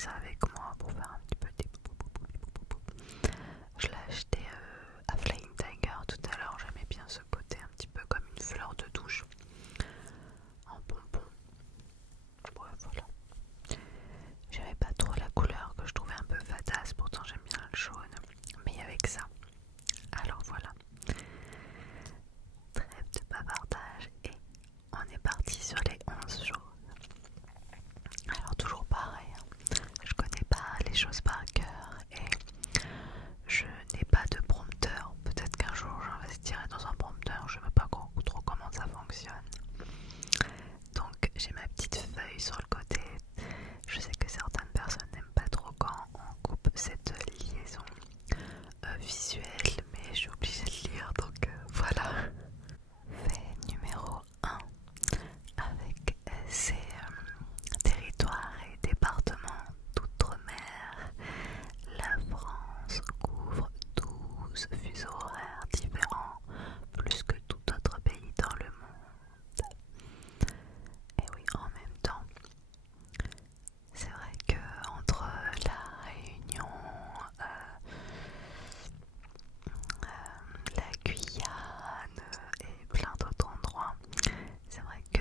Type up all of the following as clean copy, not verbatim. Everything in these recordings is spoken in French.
ça avec moi pour faire un petit peu des poupou. Je l'ai acheté à Flying Tiger tout à l'heure. J'aimais bien ce côté un petit peu comme une fleur de douche en bonbon. Ouais, voilà. J'aimais pas trop la couleur que je trouvais un peu fadasse, pourtant j'aime bien le jaune. Mais avec ça. Alors voilà. Trêve de bavardage et on est parti sur les 11 jours. Alors toujours pareil, hein. Je connais pas les choses par cœur et je n'ai pas de prompteur. Peut-être qu'un jour j'investirai dans un prompteur, je ne sais pas trop comment ça fonctionne. Donc j'ai ma petite feuille sur le côté. Je sais que certaines personnes n'aiment pas trop quand on coupe cette liaison visuelle, mais je suis obligée de lire, donc voilà. Fait numéro 1 avec ces territoires et départements d'outre-mer. La France couvre 12 fuseaux horaires différents, plus que tout autre pays dans le monde. Et oui, en même temps, c'est vrai que entre la Réunion, la Guyane et plein d'autres endroits, c'est vrai que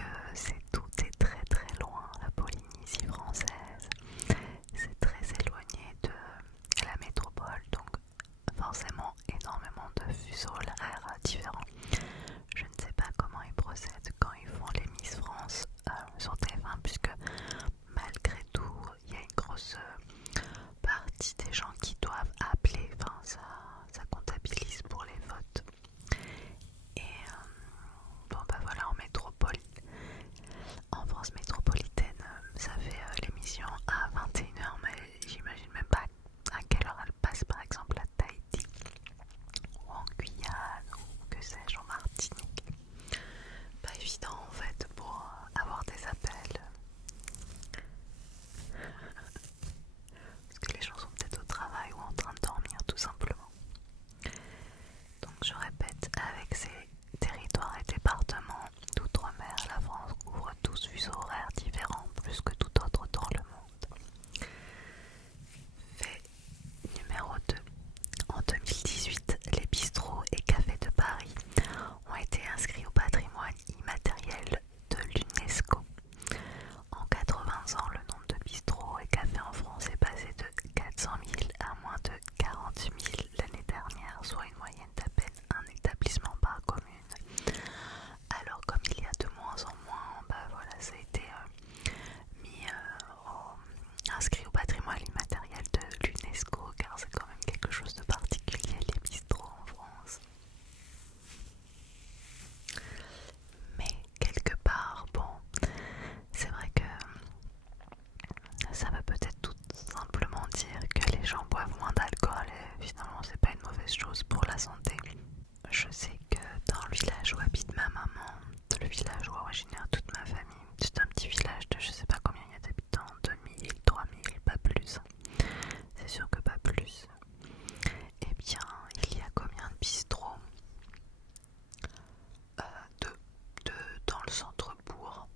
tout est très très loin. La Polynésie française, c'est très éloigné de la métropole, donc forcément énormément de fuseaux horaires différents. Je ne sais pas comment ils procèdent quand ils font les Miss France sur TF1, puisque malgré tout, il y a une grosse partie des gens qui doivent appeler, enfin ça comptabilise pour les votes. Et bon bah voilà, en métropole, en France métropolitaine, ça fait l'émission à 21h, mais j'imagine même pas à quelle heure elle passe par exemple à Tahiti ou en Guyane ou que sais-je en Martinique. Pas évident en fait pour avoir des appels. Parce que les gens sont peut-être au travail ou en train de dormir tout simplement. Donc je répète, avec ces territoires et départements d'outre-mer, la France couvre 12 fuseaux horaires différents, plus que tout autre dans le monde. Fait numéro 2. En 2018, les bistrots et cafés de Paris ont été inscrits au patrimoine immatériel de l'UNESCO. En 80 ans, le nombre de bistrots et cafés en France est passé de 400 000 à moins de 40 000 l'année dernière, soit une moyenne d'à peine un établissement par commune. Alors comme il y a de moins en moins, bah voilà, ça a été inscrit au patrimoine immatériel de l'UNESCO, car c'est quand même quelque chose de particulier les bistrots en France. Mais quelque part, bon, c'est vrai que ça veut peut-être tout simplement dire que les gens boivent moins d'alcool et finalement c'est pas une mauvaise chose pour la santé. Je sais que dans le village où habite ma maman, le village où est originaire toute ma famille, c'est un petit village de je sais pas combien il y a d'habitants, 2000, 3000, pas plus. C'est sûr que pas plus. Eh bien, il y a combien de bistrots? Dans le centre-bourg.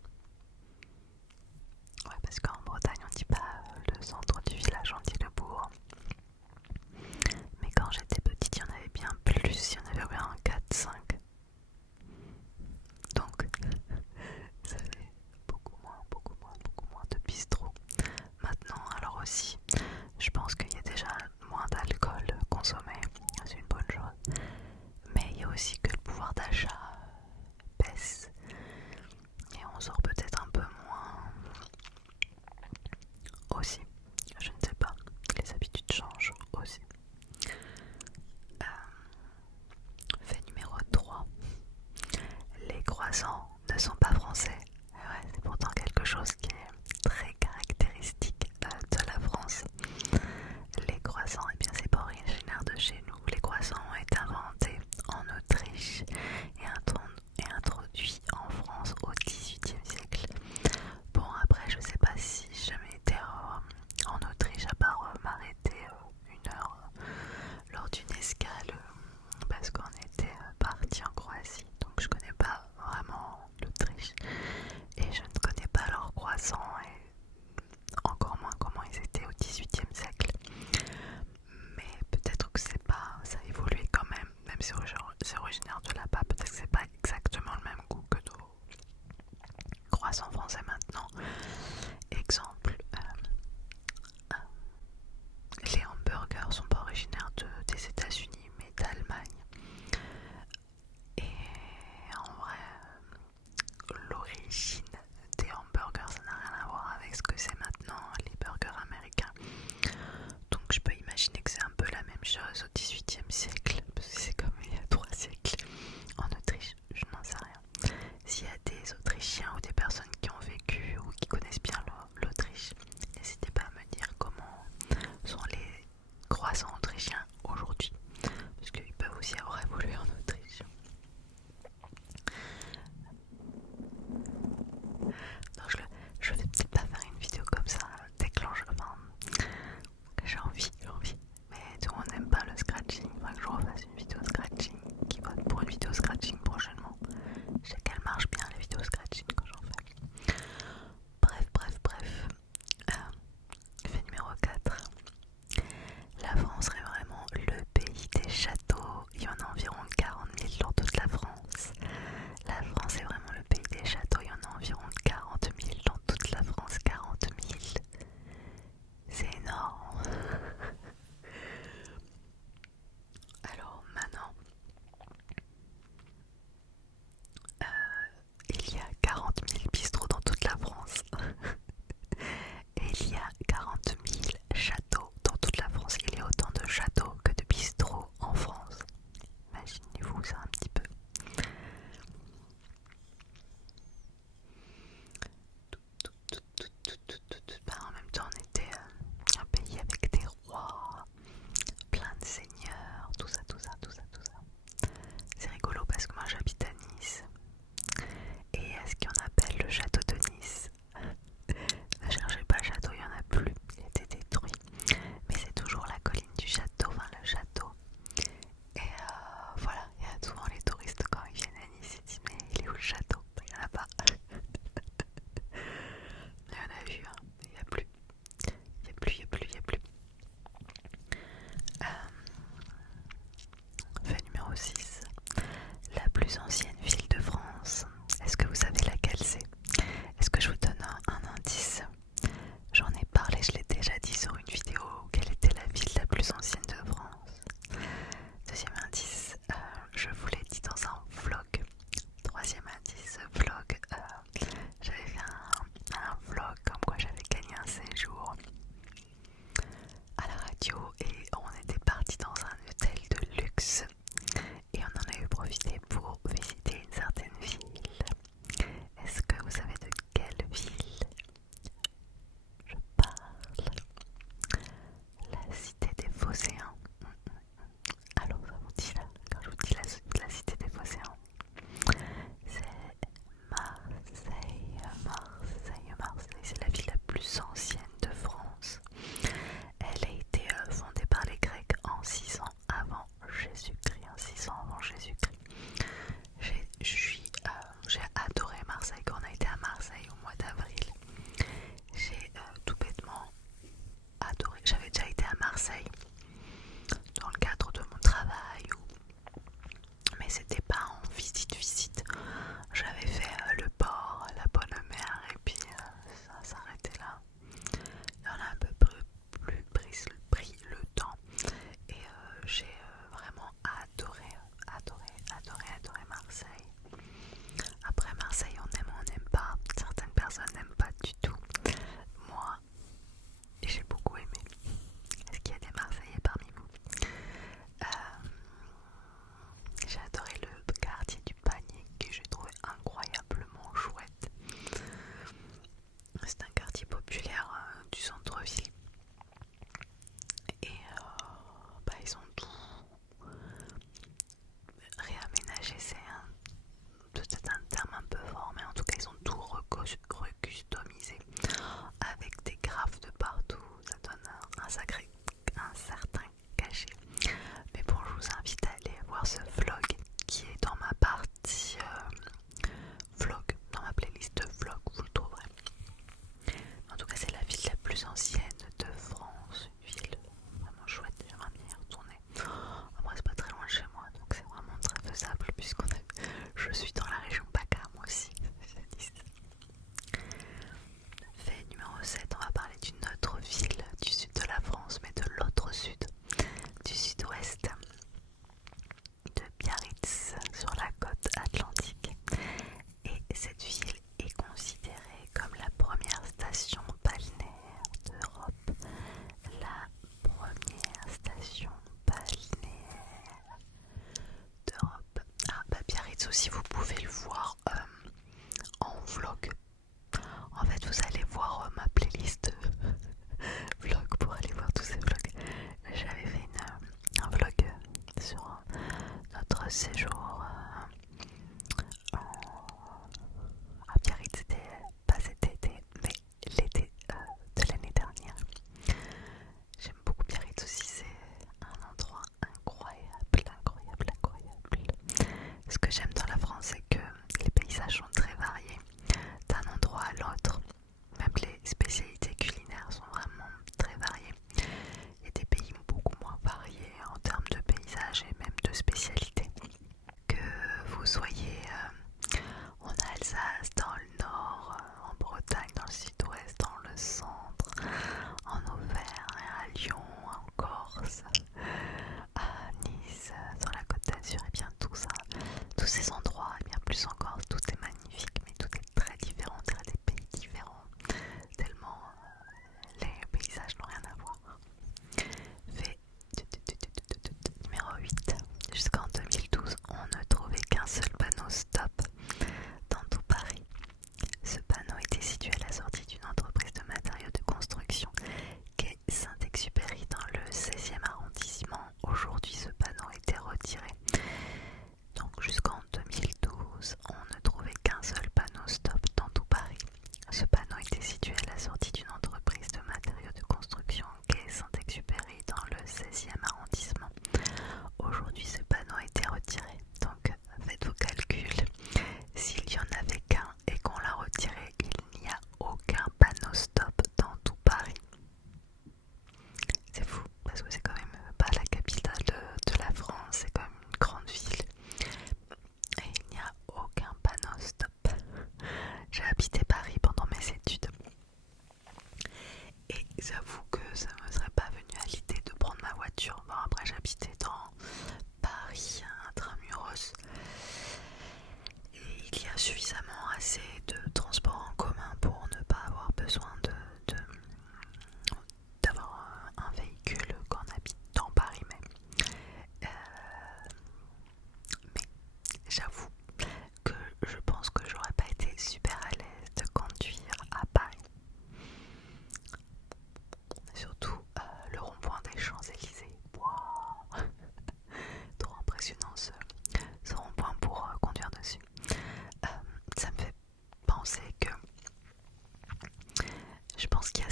Ouais, parce qu'en Bretagne on dit pas le centre du village, on dit le bourg. Mais quand j'étais petite, il y en avait bien plus, il y en avait bien 4-5. Donc, ça fait beaucoup moins de bistrots. Maintenant, alors aussi, je pense qu'il y a déjà moins d'alcool consommé, c'est une bonne chose. Mais il y a aussi que le pouvoir d'achat baisse et on sort peut-être un peu moins aussi. Je ne sais pas, les habitudes changent aussi. Fait numéro 3. Les croissants ne sont pas français. Ouais, c'est pourtant quelque chose qui est très caractéristique de la France. Les croissants, eh bien c'est pas originaire de chez nous. Les croissants ont été inventés en Autriche et introduits en France au XVIIIe siècle. Bon après je sais pas si j'ai jamais été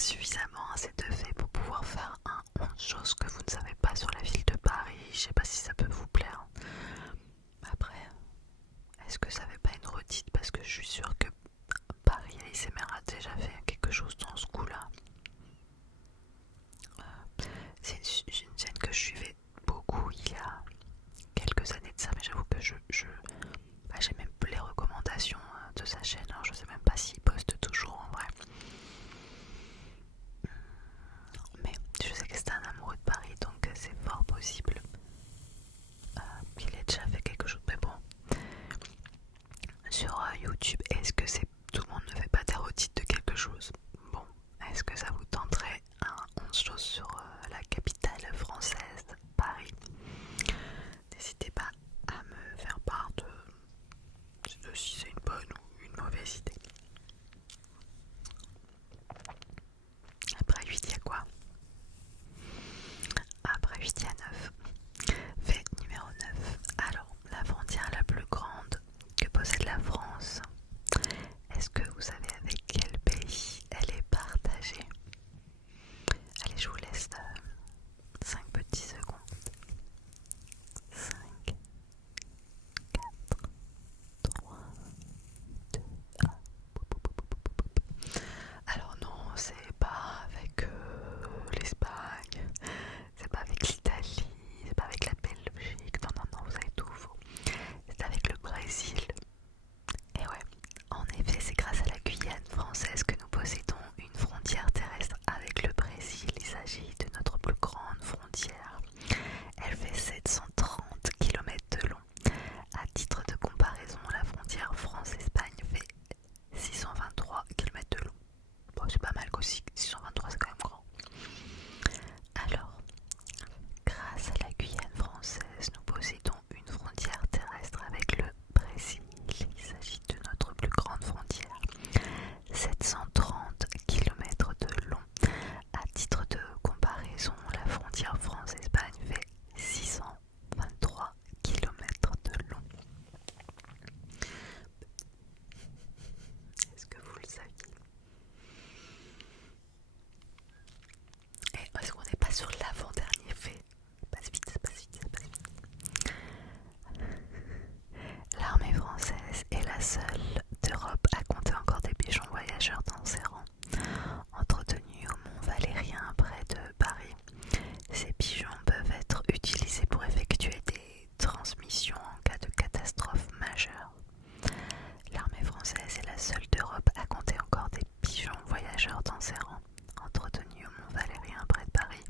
suffisamment assez de faits pour pouvoir faire un 11 choses que vous ne savez pas sur la ville de Paris. Je sais pas si ça peut vous plaire. Après, est-ce que ça fait pas une redite? Parce que je suis sûre que Paris ASMR a déjà fait quelque chose dans ce coup-là. C'est une chaîne que je suivais beaucoup il y a quelques années de ça, mais j'avoue que j'ai même plus les recommandations de sa chaîne. Alors je sais même pas s'il poste toujours en vrai. Mais je sais que c'est un amoureux de Paris, donc c'est fort possible qu'il ait déjà fait quelque chose. Mais bon, sur YouTube, est-ce que c'est tout le monde ne fait pas des redites de quelque chose? Bon, est-ce que ça vous tenterait un 11 choses sur la capitale française, Paris? N'hésitez pas à me faire part de si c'est une bonne ou une mauvaise idée. Après 8, il y a quoi? Après 8, il y a 9. Fait numéro 9. Alors, la frontière la plus grande que possède la France, est-ce que vous savez avec quel pays elle est partagée? Allez, je vous laisse 5 petites secondes. 5, 4, 3, 2, 1. Alors non, c'est pas avec l'Espagne, c'est pas avec l'Italie, c'est pas avec la Belgique, non, vous avez tout faux. C'est avec le Brésil. Et ouais, en effet, c'est grâce à la Guyane française que nous possédons une frontière terrestre avec le Brésil. Il s'agit de notre plus grande frontière. Elle fait 730 km de long. À titre de comparaison, la frontière France-Espagne fait 623 km de long. Bon, c'est pas mal aussi, 623 c'est quand même grand. Alors, grâce à la Guyane française, nous possédons une frontière terrestre avec le Brésil. Il s'agit de notre plus grande frontière. 730 km de long. À titre de comparaison, la frontière France-Espagne fait 623 km de long. Est-ce que vous le saviez? Et est-ce qu'on n'est pas sur l'avant-dernier fait? Passe vite. L'armée française est la seule d'Europe à compter encore des pigeons voyageurs dans ses rangs. Entretenus au Mont Valérien près de Paris, ces pigeons peuvent être utilisés pour effectuer des transmissions en cas de catastrophe majeure. L'armée française est la seule d'Europe à compter encore des pigeons voyageurs dans ses rangs. Entretenus au Mont Valérien près de Paris,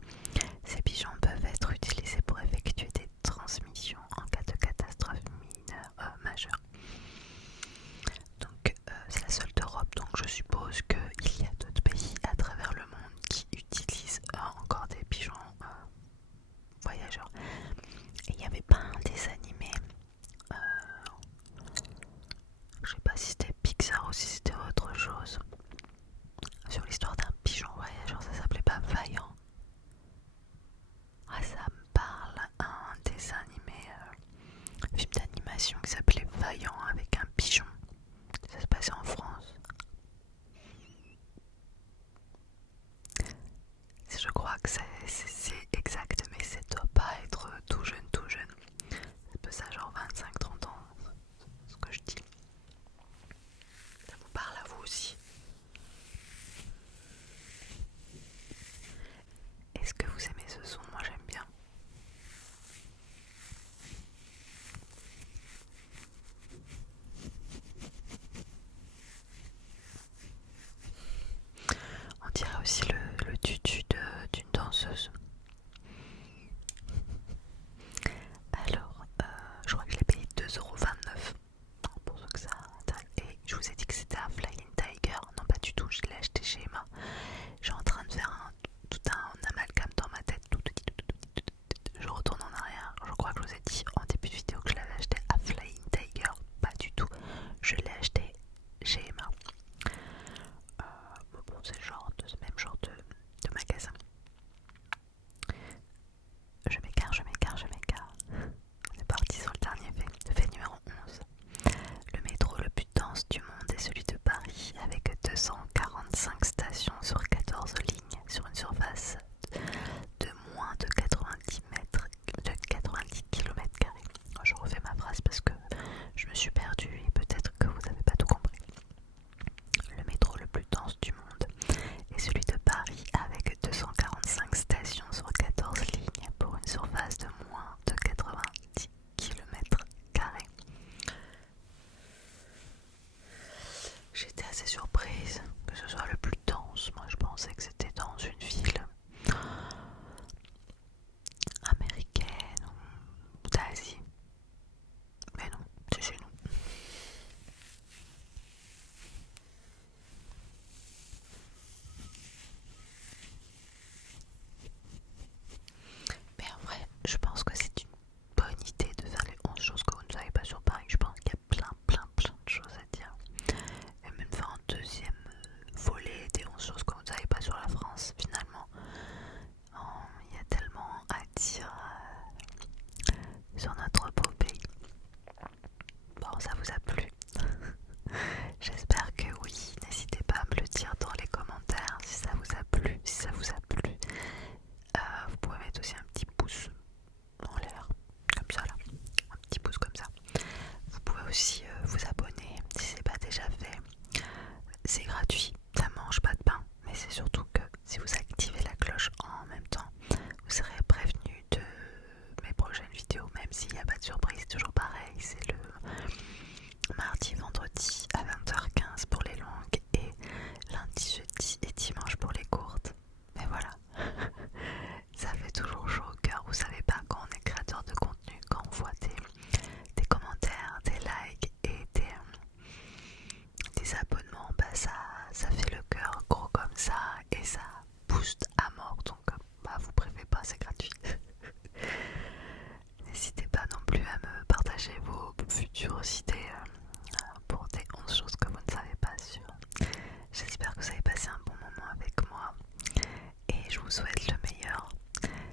je vous souhaite le meilleur.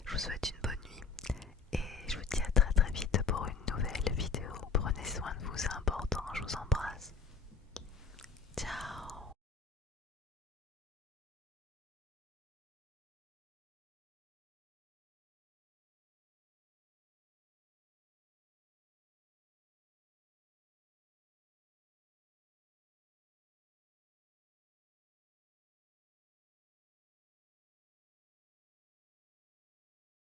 Je vous souhaite une